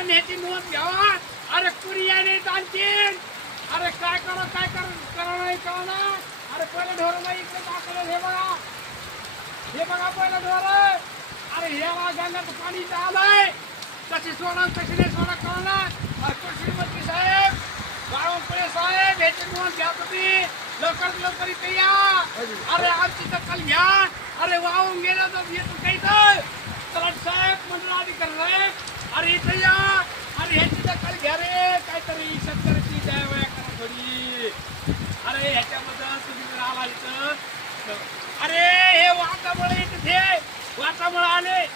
शासनाने ह्याची नोंद घ्यावा. अरे कुरियाने आणतील अरे काय करा काय कर करा नाही करा अरे पहिलं ढोर नाही इकडे दाखवलं हे बघा. हे बघा पहिलं ढोर. अरे हे गंगाचं पाणी आलंय. कशी सोडा कशी नाही सोडा कळला. अरे कृषी मंत्री साहेब बाळवंपळे साहेब ह्याची नोंद घ्या तुम्ही. लवकर लवकर इथे या. अरे. आमची दखल घ्या. अरे वाहून गेलं तर येतो काही तर तलाट साहेब मंडळ अधिकारी साहेब अरे इथे या अरे ह्याची दखल घ्या रे काहीतरी शेतकऱ्याची दयावया करा थोडी अरे ह्याच्याबद्दल तुम्ही जर आला इथं तर- अरे हे तिथे वातामुळे आले.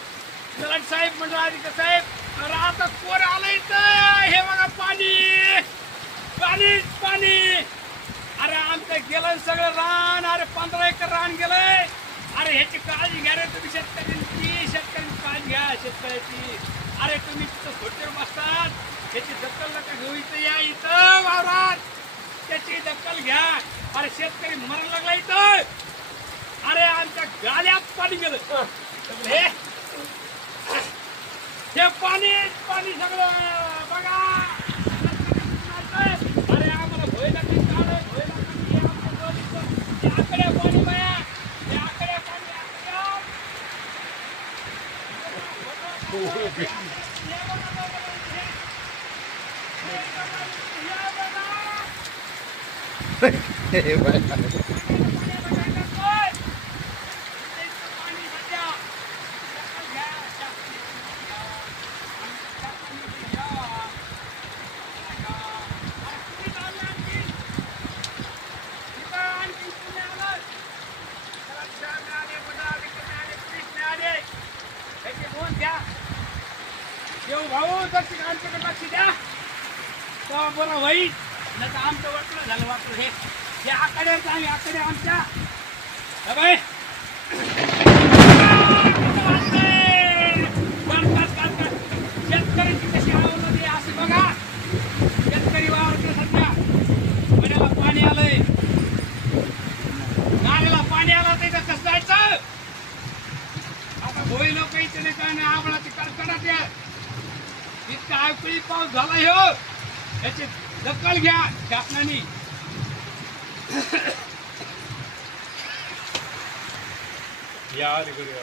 तलाट साहेब म्हणजे अधिकारी साहेब अरे आता कोर आलंय हे बघा पाणी. पाणीच पाणी. अरे आमचं गेलं सगळं रान. अरे पंधरा एकर रान गेलंय. अरे ह्याची काळजी घ्या रे तुम्ही शेतकऱ्यांची. शेतकऱ्यांची काळजी घ्या शेतकऱ्याची. अरे तुम्ही तिथं छोटे बसतात. त्याची दखल नका घेऊ. इथं या इथं वावरात. त्याची दखल घ्या. अरे शेतकरी मरायला लागला इथं. अरे आमच्या गाल्यात पाणी गेलं. हे. हे पाणी पाणी सगळं. बघा. अरे आम्हाला भोय लागली काढ भोय लागली हे आमचं गलिचं. हे आकडे पाणी बाया. हे आकडे पाणी आकडे देऊ भाऊ तर तिकडे आमच्याकडे लक्ष द्या. तेव्हा बरं होईल नाही तर आमचं वाटलं झालं वाटलं हे. हे आकडे आहेत आकडे आमच्या. हे बाई. करतात, करतात. शेतकऱ्याची कशी आवड होती असे बघा. शेतकरी वावरते सध्या. मण्याला पाणी आलंय. नाल्याला पाणी आलं ते इथं कसं जायचं? आता भोई लोक इथे नाही काय नाही आबळाची कडकडाट आहे. इतका अवकाळी पाऊस झाला ह्यो याची दखल घ्या शासनाने या अलीकडे